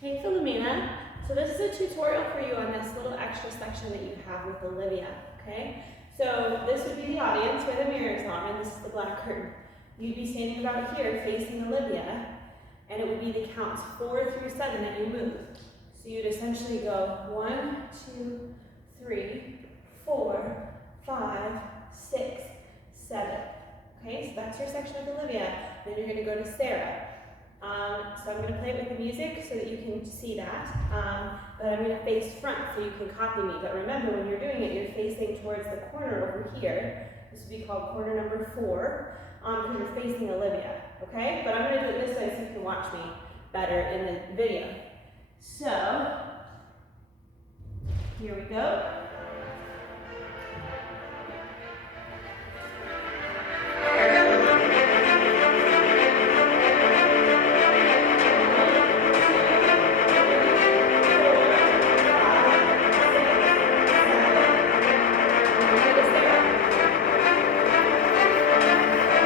Hey Philomena, so this is a tutorial for you on this little extra section that you have with Olivia, okay? So this would be the audience where the mirror is on, and this is the black curtain. You'd be standing about here facing Olivia, and it would be the counts 4 through 7 that you move. So you'd essentially go 1, 2, 3, 4, 5, 6, 7. Okay, so that's your section with Olivia. Then you're going to go to Sarah. So I'm going to play it with the music so that you can see that, but I'm going to face front so you can copy me. But remember, when you're doing it, you're facing towards the corner over here. This would be called corner number 4, because you're facing Olivia, okay? But I'm going to do it this way so you can watch me better in the video. So, here we go.